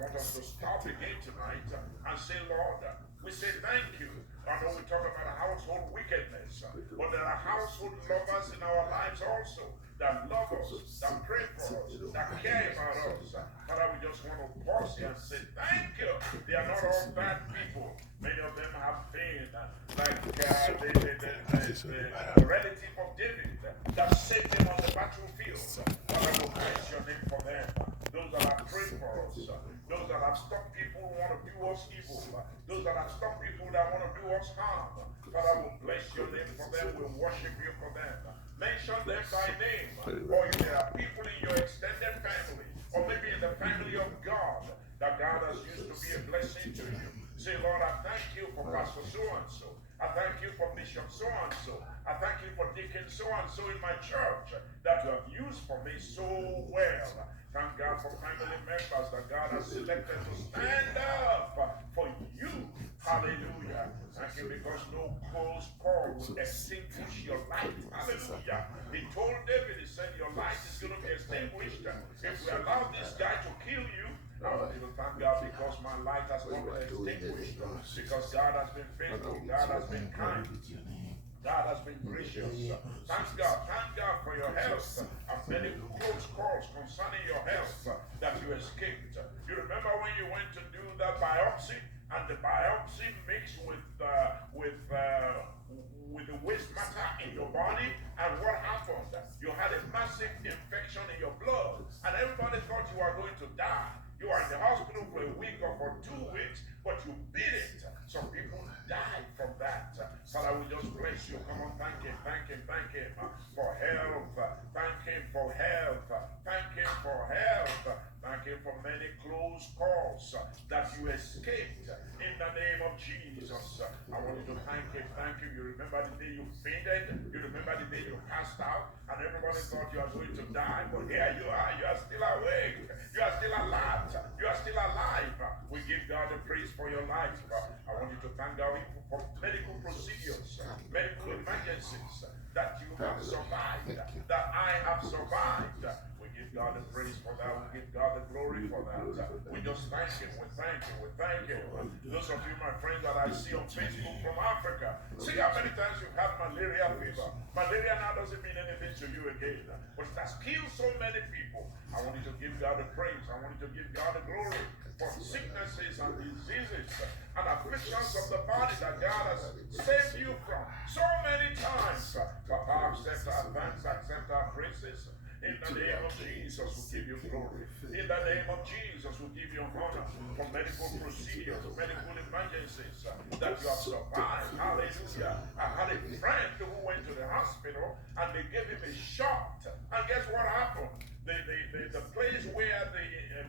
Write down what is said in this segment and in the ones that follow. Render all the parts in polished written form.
want us to stop again tonight and say, Lord, we say thank you. I know we talk about household wickedness, but there are household lovers in our lives also that love us, that pray for us, that care about us. Father, we just want to pause here and say thank you. They are not all bad people. Many of them have been like the relative of David that saved him on the battlefield. Father, we bless your name for them. Those that have prayed for us, those that have stopped people who want to do us evil, those that have stopped people that want to do us harm. Father, we bless your name for them. We worship you for them. Mention them by name. Or if there are people in your extended family, or maybe in the family of God, that God has used to be a blessing to you. Say, Lord, I thank you for Pastor so-and-so. I thank you for Bishop so-and-so. I thank you for Deacon so-and-so in my church that you have used for me so well. Thank God for family members that God has selected to stand up for you. Hallelujah. Thank you, because no close call will extinguish your light. Hallelujah. He told David, he said, your light is going to be extinguished if we allow this guy to kill you. I want you to thank God because my light has not been extinguished. Because God has been faithful. God has been kind. God has been gracious. Thank God for your health. And many close calls concerning your health that you escaped. You remember when you went to do that biopsy, and the biopsy mixed with the waste matter in your body, and what happened? You had a massive infection in your blood, and everybody thought you were going to die. You are in the hospital for a week or for 2 weeks, but you beat it. Some people died from that. Father, we just bless you. Come on, thank him for health. Thank him for health. Thank him for health. Thank him for many close calls that you escaped in the name of Jesus. I want you to thank him. You remember the day you fainted. You remember the day you passed out, and everybody thought you are going to die. But here you are. You are still awake. You are still alive. You are still alive. We give God the praise for your life. I want you to thank God for medical procedures, medical emergencies that you have survived, that I have survived. We give God the praise for that. We give God the glory for that. We just thank him. We thank him. We thank him. Those of you, my friends, that I see on Facebook from Africa, see how many times you've had malaria fever. Malaria now doesn't mean anything to you again, but it has killed so many people. I want you to give God the praise. I want you to give God the glory for sicknesses and diseases and afflictions of the body that God has saved you from so many times. Papa, accept our thanks, accept our praises. In the name of Jesus, we give you glory. In the name of Jesus, we give you honor for medical procedures, medical emergencies that you have survived. Hallelujah. I had a friend who went to the hospital and they gave him a shot. And guess what happened? The place where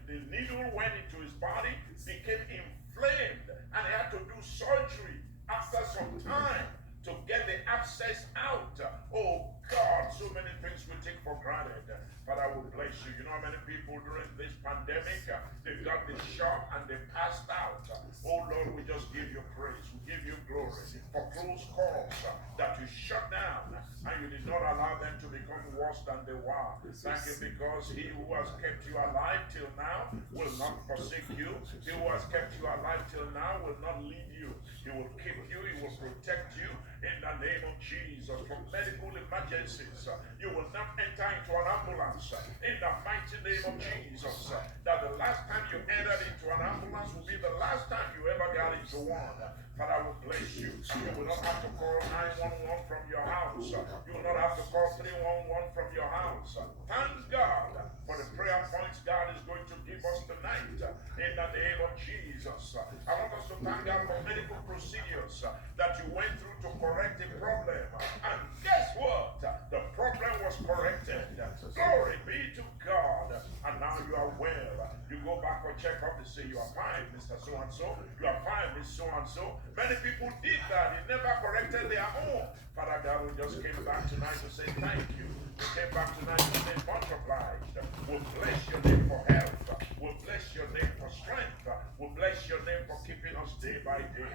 the needle went into his body became inflamed, and he had to do surgery after some time to get the abscess out. Oh God, so many things we take for granted. Father, I will bless you. You know how many people during this pandemic, they got the shot and they passed out. Oh Lord, we just give you praise. We give you glory for close calls that you shut down and you did not allow them to become worse than they were. Thank you, because he who has kept you alive till now will not forsake you. He who has kept you alive till now will not leave you. He will keep you. He will protect you in the name of Jesus. From medical emergencies, you will not enter into an ambulance in the mighty name of Jesus. That the last time you entered into an ambulance will be the last time you ever got into one. Father, I will bless you. You will not have to call 911 from your house. You will not have to call 311 from your house. Thank God for the prayer points God is going to give us tonight in the name of Jesus. I want us to thank God for medical procedures that you went through to correct a problem. And guess what? The problem was corrected. Glory be to God. And now you are well. You go back for checkup, they say you are fine, Mr. So-and-so. You are fine, Miss So-and-so. Many people did that. They never corrected their own. Father God, we just came back tonight to say thank you. We came back tonight to say much obliged. We'll bless your name for health. We'll bless your name for strength. We'll bless your name for keeping us day by day.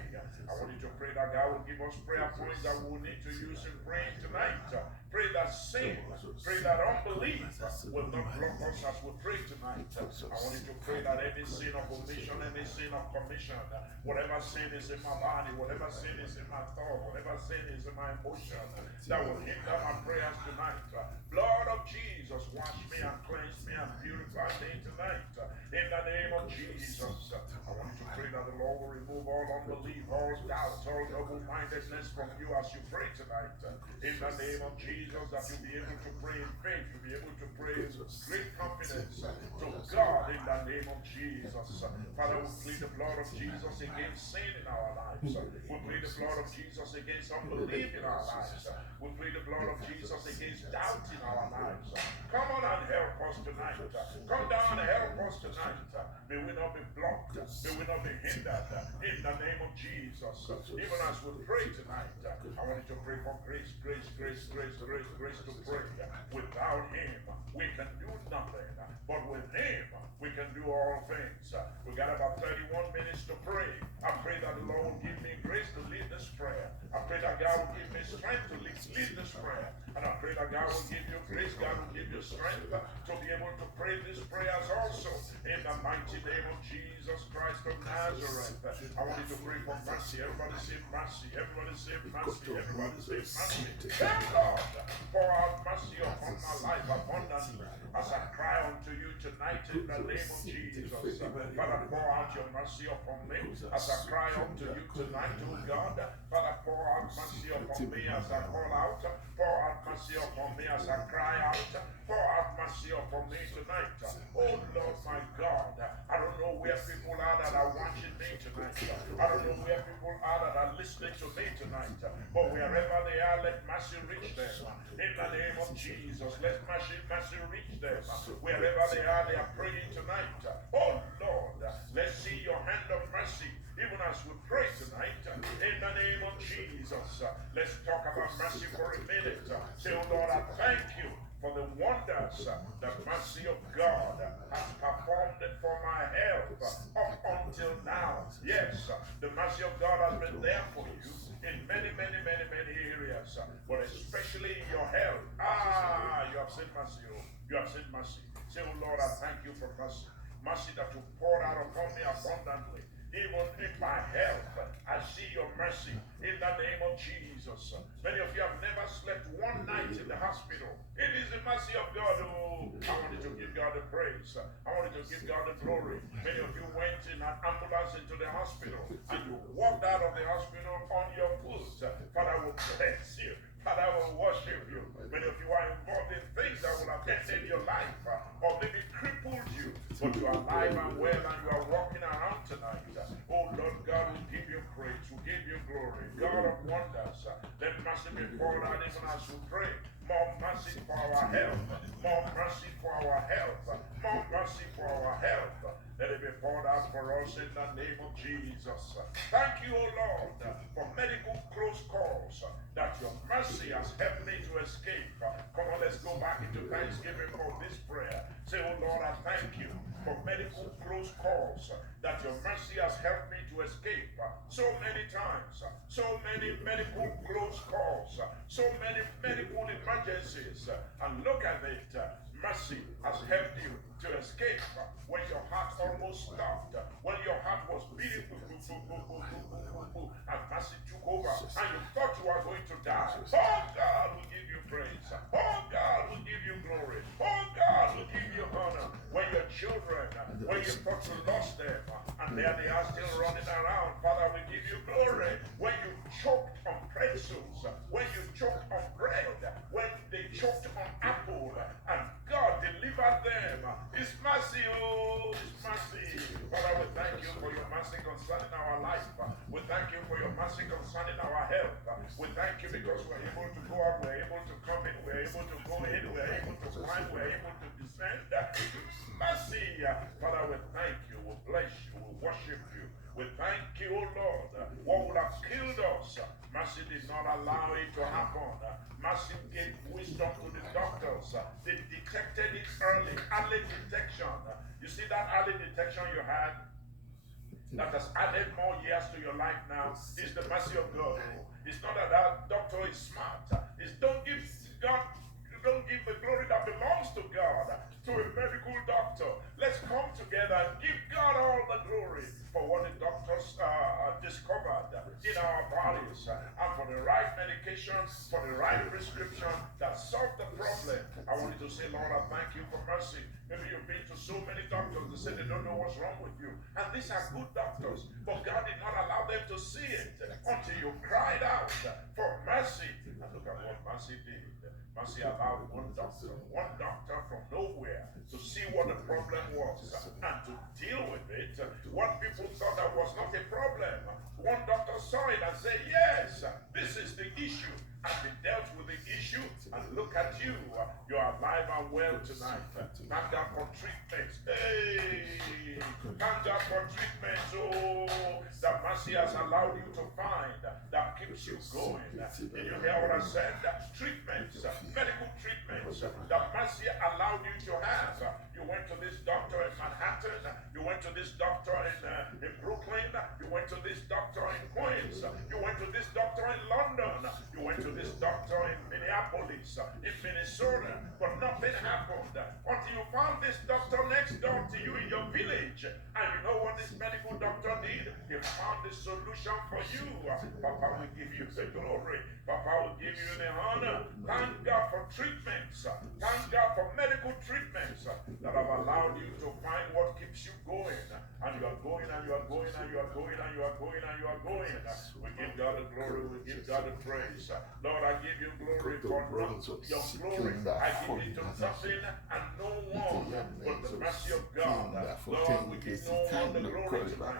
I want you to pray that God will give us prayer points that we will need to use in praying tonight. Pray that sin, pray that unbelief will not block us as we pray tonight. I want you to pray that any sin of omission, any sin of commission, whatever sin is in my body, whatever sin is in my thought, whatever sin is in my emotion, that will hinder my prayers tonight. Blood of Jesus, wash me and cleanse me and purify me tonight. In the name of Jesus, I want you to pray that the Lord will remove all unbelief, all doubt, all double-mindedness from you as you pray tonight. In the name of Jesus, that you'll be able to pray in faith, you'll be able to pray with great confidence to God in the name of Jesus. Father, we plead the blood of Jesus against sin in our lives. We plead the blood of Jesus against unbelief in our lives. We plead the blood of Jesus against doubt in our lives. Come on and help us tonight. Come down and help us tonight. May we not be blocked. May we not be hindered. In the name of Jesus. Even as we pray tonight, I want you to pray for grace, grace, grace, grace, grace, grace to pray. Without Him, we can do nothing. But with Him, we can do all things. We got about 31 minutes to pray. I pray that the Lord will give me grace to lead this prayer. I pray that God will give me strength to lead this prayer. And I pray that God will give you grace, God will give you strength to be able to pray these prayers also. In the mighty name of Jesus Christ of Nazareth. I want you to pray for mercy. Everybody say mercy. Everybody say mercy. Everybody say mercy. Thank God, pour out mercy upon my life abundantly as I cry unto you tonight in the name of Jesus. Father, pour out your mercy upon me as I cry unto you tonight, oh God. Father, pour out mercy upon me as I call out. Pour out mercy upon me as I cry out. Pour out mercy upon me tonight. Oh Lord, my God, I don't know where people are that are watching me tonight. I don't know where people are that are listening to me tonight. But wherever they are, let mercy reach them. In the name of Jesus, let mercy reach them. Wherever they are praying tonight. Oh Lord, let's see your hand of mercy even as we pray tonight. In the name of Jesus, let's talk about mercy for a minute. Say, oh Lord, I thank you for the wonders the mercy of God has performed for my health up until now. Yes, the mercy of God has been there for you in many, many, many, many areas, but especially in your health. You have seen mercy. You have seen mercy. Say, oh Lord, I thank you for mercy. Mercy that you poured out upon me abundantly. Even in my health, I see your mercy in the name of Jesus. Many of you have never slept one night in the hospital. It is the mercy of God. Oh, I want you to give God the praise. I want you to give God the glory. Many of you went in an ambulance into the hospital and you walked out of the hospital on your foot. Father, I will bless you. Father, I will worship you. Many of you are involved in things that will have ended your life or maybe crippled you, but you are alive and well and you are walking around tonight. Oh Lord God, we give you praise, we give you glory. God of wonders, let mercy be poured out even as we pray. More mercy for our health, more mercy for our health, more mercy for our health. Let it be poured out for us in the name of Jesus. Thank you, O Lord, for medical close calls that your mercy has helped me to escape. Come on, let's go back into Thanksgiving for this prayer. Say, oh Lord, I thank you for medical close calls that your mercy has helped me to escape. So many times, so many medical close calls, so many medical emergencies. And look at it, mercy has helped you to escape when your heart almost stopped, when your heart was beating, and mercy took over, and you thought you were going to die. Oh God, we give you praise. Oh God, we give you glory. Oh God, we give you honor. When your children, when you thought you lost them, and there they are still running around, Father, we give you glory. When you choked on pretzels, when you choked on bread, when they choked on apple, and God delivered them. It's mercy, oh, it's mercy. Father, we thank you for your mercy concerning our life. We thank you for your mercy concerning our health. We thank you because we're able to go out, we're able to come in, we're able to go in, we're able to climb, we're able to descend. Mercy. Father, we thank you, we bless you, we worship you. We thank you, oh Lord. What would have killed us? Mercy did not allow it to happen. Mercy gave wisdom to the doctors. They detected it early detection. You see that early detection you had? that has added more years to your life now. It's the mercy of God. It's not that that doctor is smart. It's don't give the glory that belongs to God to a medical doctor. Let's come together and give God all the glory for what the doctors discovered in our bodies and for the right medication, for the right prescription that solved the problem. I want you to say, Lord, I thank you for mercy. Maybe you've been to so many doctors, they say they don't know what's wrong with you. And these are good doctors, but God did not allow them to see it until you cried out for mercy. And look at what mercy did. Mercy allowed one doctor from nowhere to see what the problem was and to deal with it. What people thought that was not a problem. One doctor saw it and said, yes, this is the issue. And they dealt with the issue. And look at you. You are alive and well tonight. Thank God for treatments. Hey! Thank God for treatments. Oh, that mercy has allowed you to find that keeps you going. Did you hear what I said? Treatments, medical treatments that mercy allowed you to have. You went to this doctor in Manhattan. You went to this doctor in Brooklyn. You went to this doctor in Queens. You went to this doctor in London. You went to this doctor in Minneapolis, in Minnesota, but nothing happened until you found this doctor next door to you in your village. And you know what this medical doctor did? He found the solution for you. Papa will give you the glory. Papa will give you the honor. Thank God for treatments. Thank God for medical treatments that have allowed you to find what keeps you going. And you are going, and you are going, and you are going, and you are going, and you are going. We give God the glory. We give God the praise. Lord, I give you glory for your glory. I give it to nothing and no one but the mercy of God. Lord, we give no one the glory tonight.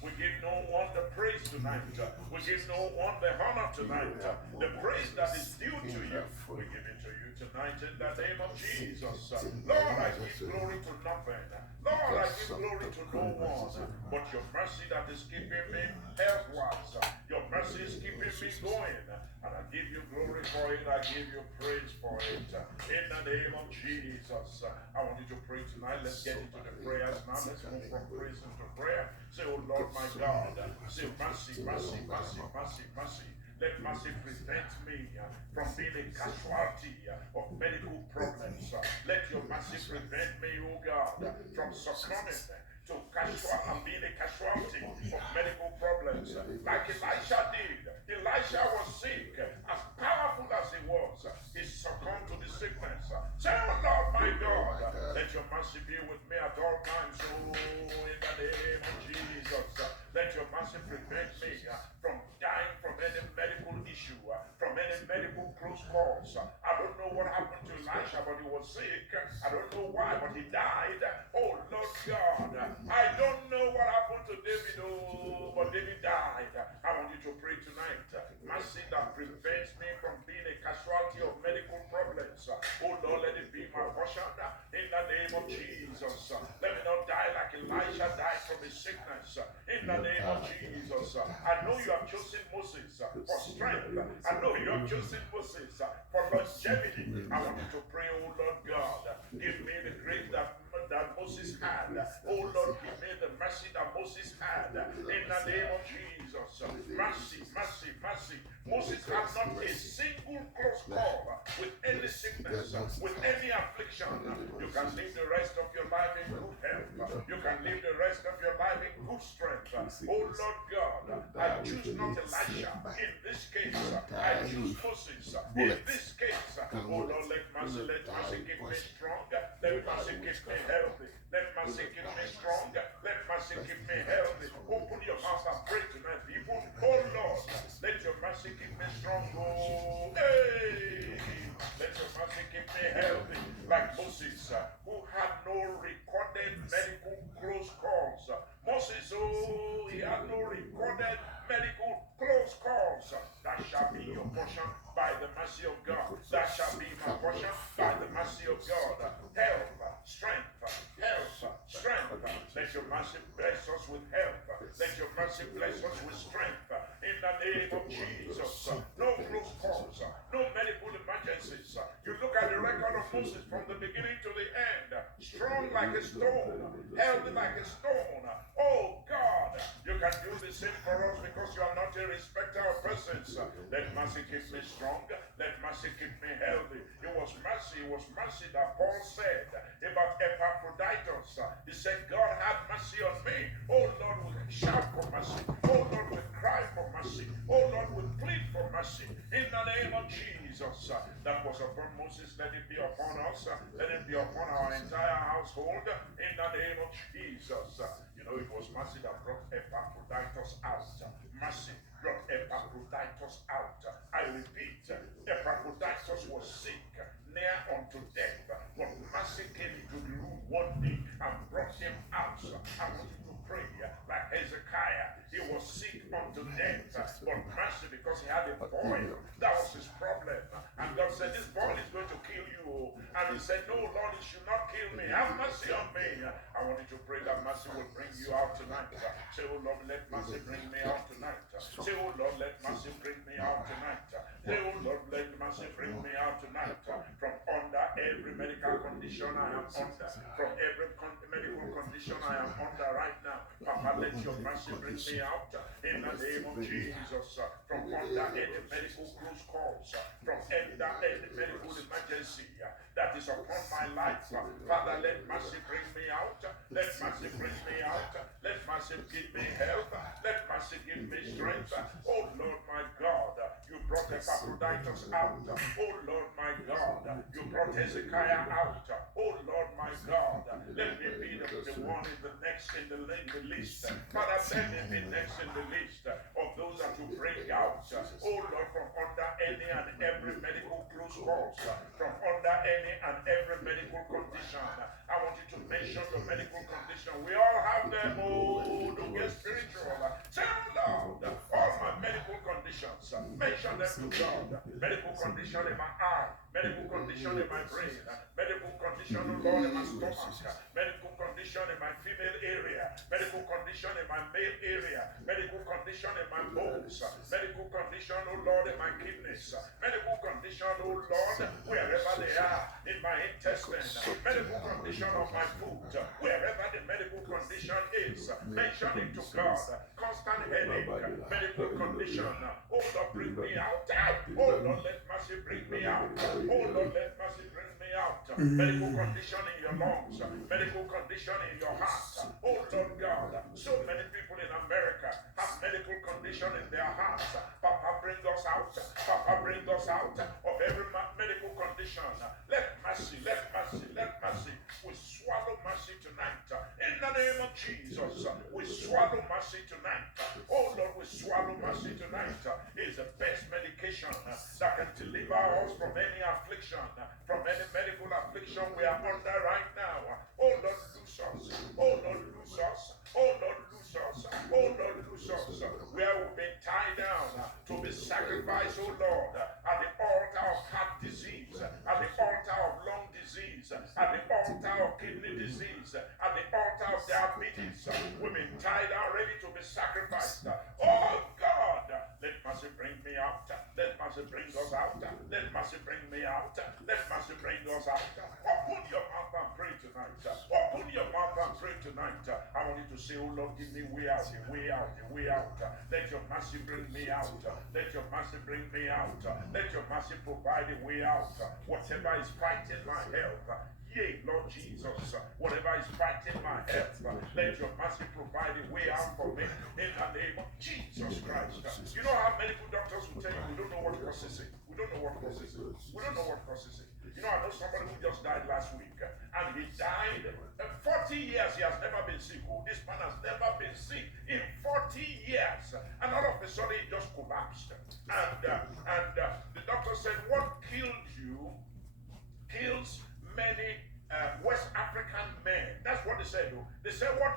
We give no one the praise tonight. We give no one the honor tonight. The praise that is due to you, we give it to you tonight in the name of Jesus. Lord, I give glory to nothing. Lord, I give glory to no one but your mercy that is keeping me health-wise. Your mercy is keeping me going. And I give you glory for it. I give you praise for it. In the name of Jesus. I want you to pray tonight. Let's get into the prayers now. Let's move from praise into prayer. Say, oh Lord my God. Say, mercy, mercy, mercy, mercy, mercy. Let mercy prevent me from being a casualty of medical problems. Let your mercy prevent me, oh God, from succumbing to being a casualty of medical problems. Like Elisha did. Elisha was sick. As powerful as he was, he succumbed to the sickness. Say, oh Lord my God, let your mercy be with me at all times. Oh, in the name of Jesus. Let your mercy prevent me from dying from any medical issue, from any medical close calls. I don't know what happened to Elisha, but he was sick. I don't know why, but he died. Oh Lord God, I don't know what happened to David, but David died. I want you to pray tonight. Mercy that prevents me from being a casualty of medical problems. Oh Lord, let it be my portion in the name of Jesus. Let me not die like Elisha died from his sickness. In the name of Jesus. I know you have chosen Moses for strength. I know you have chosen Moses for longevity. I want you to pray, oh Lord God, give me the grace that Moses had. Oh Lord, give me the mercy that Moses had. In the name of Jesus. Mercy, mercy, mercy. Moses had not a single close call with any sickness, with any affliction. You can live the rest of your life in good health. You can live the rest of your life in good strength. Oh Lord God, I choose not Elisha. In this case, I choose Moses. In this case, oh Lord, let mercy keep me strong. Let mercy keep me healthy. Let mercy keep me strong. Let mercy keep me healthy. Open your mouth and pray tonight, people. Oh Lord, let your mercy keep me strong. Oh, hey. Let your mercy keep me healthy. Like Moses, who had no recorded medical close calls. Moses, oh, he had no recorded medical close calls. That shall be your portion by the mercy of God. That shall be my portion by the mercy of God. Health, strength, health, strength. Let your mercy bless us with health. Let your mercy bless us with strength. In the name of Jesus. No close calls, no medical emergencies. You look at the record of Moses from the beginning to the end. Strong like a stone, healthy like a stone. Oh God, can do the same for us because you are not a respecter of persons. Let mercy keep me strong. Let mercy keep me healthy. It was mercy that Paul said about Epaphroditus. He said, God have mercy on me. Oh Lord, we shout for mercy. Oh Lord, we cry for mercy. Oh Lord, we plead for mercy. In the name of Jesus. That was upon Moses. Let it be upon us. Let it be upon our entire household. In the name of Jesus. You know, it was mercy that brought Epaphroditus out. Mercy brought Epaphroditus out. I repeat, Epaphroditus was sick, near unto death. But mercy came into the room one day and brought him out. I want you to pray like Hezekiah. He was sick unto death, but mercy, because he had a boil. That was his problem. And God said, this boil is going to kill you. And he said, no, Lord, it should not kill me. Have mercy on me. I want you to pray that mercy will bring you out tonight. Say, oh Lord, let mercy bring me out tonight. Say, oh Lord, let mercy bring me out tonight. Say, oh Lord, let mercy bring me out tonight. From under every medical condition I am under. From every medical condition I am under right now. Papa, let your mercy bring me out. In the name of Jesus. From under any medical close calls. From under any medical emergency that is upon my life. Father, let mercy bring me out. Let mercy bring me out. Let mercy give me health. Let mercy give me strength. Oh Lord my God, you brought Epaphroditus out. Oh Lord my God, you brought Hezekiah out. Oh Lord my God, let me be the one in the next in the list. Father, let me be next in the list of those that you bring out. Oh Lord, from under any and every medical close calls, from under any and every medical condition. I want you to mention your medical condition. We all have them. Oh, don't get spiritual. Say, Lord, all my medical conditions. Mention them to God. Medical condition in my eye. Medical condition in my brain. Medical condition, oh Lord, in my stomach. Medical condition in my female area. Medical condition in my male area. Medical condition in my bones. Medical condition, oh Lord, in my kidneys. Medical condition, oh Lord, wherever they are, in my intestine. Medical condition of my food. Wherever the medical condition is, mention it to God. Constant headache. Medical condition. Oh Lord, bring me out. Oh Lord, let mercy bring me out. Oh Lord, let mercy bring me out. Medical condition in your lungs. Medical condition in your heart. Oh Lord God, so many people in America have medical condition in their hearts. Papa, bring us out. Papa, bring us out of every medical condition. Let mercy, let mercy, let mercy. We swallow mercy tonight. In the name of Jesus, we swallow mercy tonight. Oh Lord, we swallow mercy tonight. It is the best medication that can deliver us from any affliction, from any medical affliction we are under right now. Oh Lord, loose us. Oh Lord, loose us. Oh Lord, loose us. Oh Lord, loose us. Where we've been tied down to be sacrificed, oh Lord, at the altar of heart disease, at the altar of lung disease, at the altar of kidney disease, at the altar of diabetes. We've been tied down, ready to be sacrificed. Oh God, let mercy bring me out. Let mercy bring us out. Let mercy bring me out. Let mercy bring us out. Open your mouth and pray tonight. Open your mouth and pray tonight. I want you to say, oh Lord, give me way out, a way out, a way out. Let your mercy bring me out. Let your mercy bring me out. Let your mercy provide a way out. Whatever is fighting my health, yea, Lord Jesus, whatever is fighting my health, let your mercy provide a way out for me in the name of Jesus Christ. You know how medical doctors will tell you we don't know what causes it. We don't know what causes it. We don't know what causes it. You know, I know somebody who just died last week, and he died 40 years. He has never been sick. Oh, this man has never been sick in 40 years, and all of a sudden he just collapsed. And the doctor said, what killed you kills many West African men. That's what they said. They said what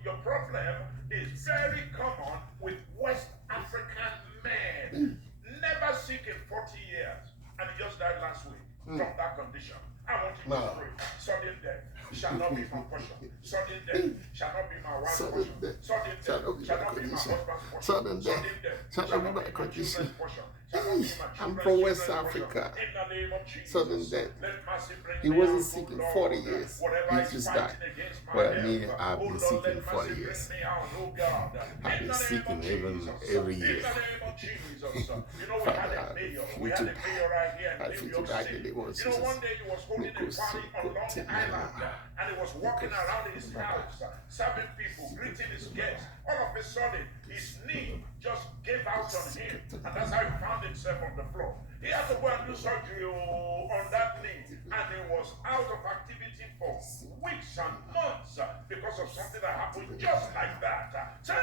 your problem is very common with West African men. Never sick in 40 years, and he just died last week from that condition. I want you to pray. Sudden death shall not be my portion. Sudden death shall not be my wife's portion. Sudden death shall not be my husband's portion. Sudden death shall not be my children's portion. Cannot be my I'm children's from West children's portion. Africa. In the name of Jesus. Southern death. Let mercy bring He me wasn't out, seeking oh 40 Lord. years. Whatever He is just fighting died. against my Well, health, me, I've oh been Lord, seeking let 40 mercy years. bring me out, oh God. I've In been the name seeking of even Jesus. every In year. the name of Jesus. You know, we had a mayor. We had a mayor right here in New York City. You know, one day he was holding a party on Long Island, and he was walking around his house, serving people, greeting his guests. All of a sudden, his knee just gave out on him, and that's how he found himself on the floor. He had to go and do surgery on that knee, and he was out of activity for weeks and months because of something that happened just like that. Tell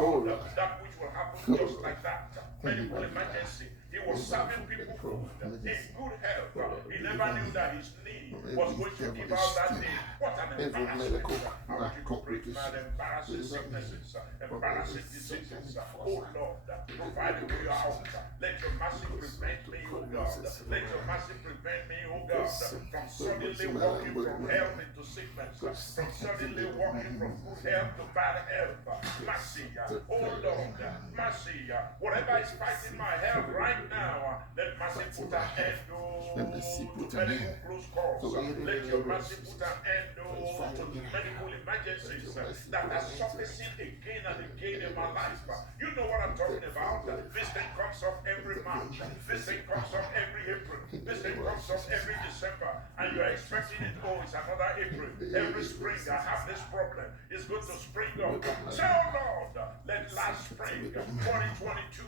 Lord that which will happen just like that. Medical emergency. He was serving people food in good health. He never knew that his knee was going to give out that day. What an embarrassment. I want you to pray tonight, embarrassing sicknesses, embarrassing diseases. Oh Lord, provide a way out. Let your mercy prevent me, oh God. Let your mercy prevent me, oh God, from suddenly walking from health into sickness, from suddenly walking from good health to bad health. Mercy, oh Lord, mercy. Whatever is fighting my health right now, let mercy put an end to medical close calls. Let your mercy put an end to medical emergencies that are surfacing again and again in my life. You know what I'm talking about. This thing comes up every March. This thing comes up every April. This thing comes up every December. And you're expecting it, oh, it's another April. Every spring I have this problem. It's going to spring up. Say, oh Lord, let last spring, 2022,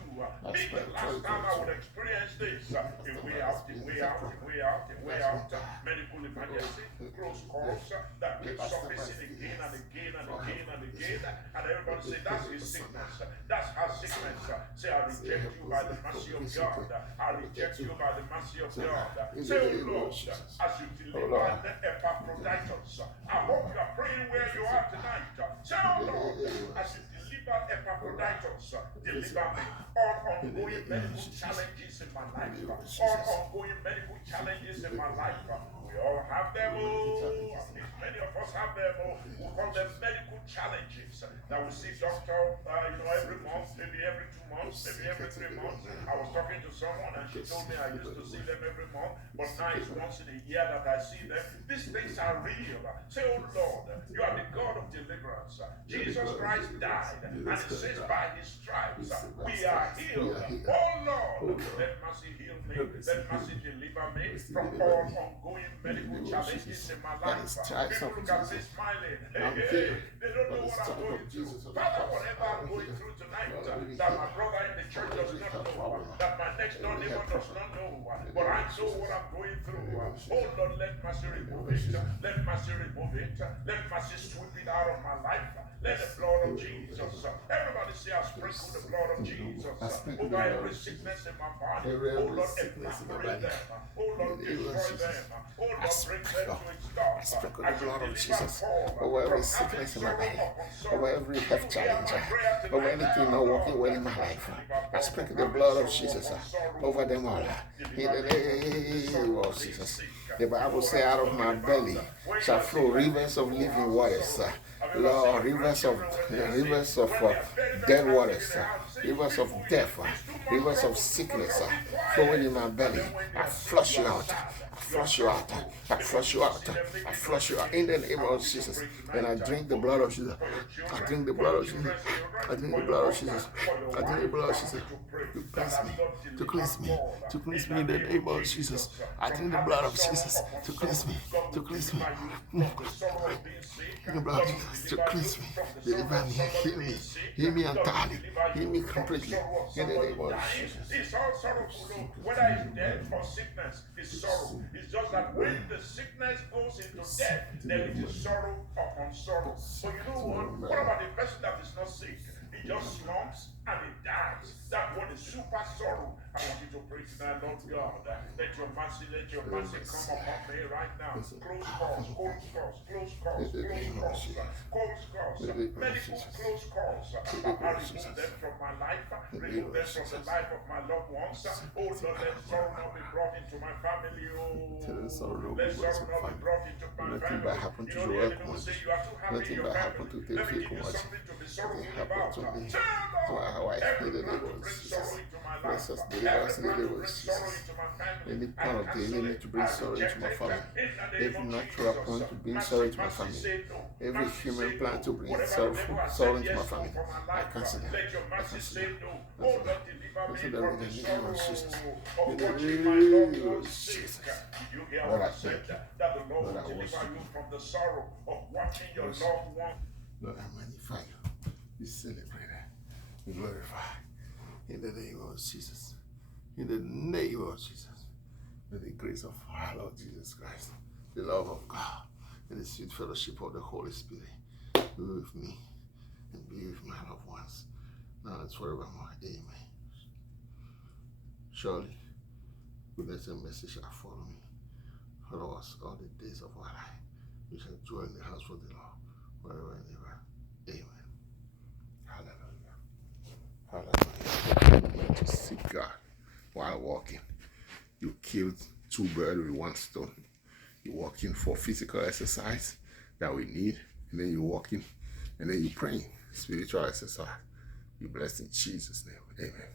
be the last time I would experience this. A way out, a way out, a way out, a way out. Medical emergency, close calls that keep surfacing again and again and again and again. And everybody say, that's his sickness. That's her sickness. Say, I reject you by the mercy of God. I reject you by the mercy of God. Say, oh Lord, as you deliver the Epaphroditus. I hope you are praying where you are tonight. Say, oh Lord, as you deliver Epaphroditus, deliver me. All ongoing medical challenges in my life. All ongoing medical challenges in my life. We all have them, oh. At least many of us have them, oh. We call them medical challenges. That we see doctor, every month, maybe every 2 months, maybe every 3 months. I was talking to someone and she told me I used to see them every month, but now it's once in a year that I see them. These things are real. Say, oh Lord, you are the God of deliverance. Jesus Christ died, and it says by his stripes we are healed. Oh Lord, let mercy heal me. Let mercy deliver me from all ongoing medical challenges in my life. People look at me smiling. Hey, they don't know what I'm going through. Father, whatever I'm going through tonight, that my brother in the church does not know, that my next door neighbor does not know, but I know what I'm going through. Oh Lord, let mercy remove it. Let mercy remove it. Let mercy sweep it out of my life. Let the blood of Jesus. Everybody say, I sprinkle the blood of Jesus over every sickness in my body. Oh Lord, evaporate them. Oh Lord, destroy them. Oh Lord, bring them to its stop. I sprinkle the blood of Jesus over every sickness in my body, over every health challenge, over anything not working well in my life. I sprinkle the blood of Jesus over them all. In the name of Jesus. The Bible says, out of my belly shall flow rivers of living waters. Lord, rivers of dead waters, rivers of death, rivers of sickness flowing in my belly. I flush you out. I flush you out. I flush you out. I flush you out in the name of Jesus. And I drink the blood of Jesus. I drink the blood of Jesus. I drink the blood of Jesus. I drink the blood of Jesus. To cleanse me. To cleanse me in the name of Jesus. I drink the blood of Jesus. To cleanse me. To cleanse me. The blood of Jesus. To cleanse me. Deliver me. Heal me. Heal me entirely. Heal me completely. In the name of Jesus. It's all sorrowful. Whether it's death or sickness, it's sorrow. It's just that when the sickness goes into death, then it is sorrow upon sorrow. But you know what? What about the person that is not sick? He just slumps and he dies. That one is super sorrow. I want you to pray tonight, Lord God, let your mercy come upon me right now. Close calls, close calls, close calls, close calls, close calls, medical close calls. I remove them from my life, remove them from the life of my loved ones. Oh Lord, let sorrow not be brought into my family. Oh, let sorrow not be brought into my family. You know, the enemy will say you are too happy in your family. Let me give you something to be sorrowful about. Tell Lord, every plan to bring sorrow into my life, every plan to bring sorrow into my family. Any plan of the enemy to bring sorrow into my family, every natural plan to bring sorrow into my family, every human plan to bring sorrow into my family, I cancel them. I cancel them. Oh Lord, deliver me from the sorrow In of the watching my name loved of ones sick. Jesus. You hear Lord, what I I said? thank you. That the Lord Lord, will I deliver worship you you. from the sorrow of watching your loved ones. Lord, I magnify you. Be celebrated. Be glorified. In the name of Jesus. In the name of Jesus. May the grace of our Lord Jesus Christ, the love of God, and the sweet fellowship of the Holy Spirit be with me and be with my loved ones, now and forevermore. Amen. Surely, goodness and mercy shall follow me, follow us all the days of our life. We shall dwell in the house of the Lord forever and ever. Amen. Hallelujah. Hallelujah. To seek God while walking. You killed 2 birds with 1 stone. You're walking for physical exercise that we need, and then you're walking, and then you're praying spiritual exercise. You're blessed in Jesus' name. Amen.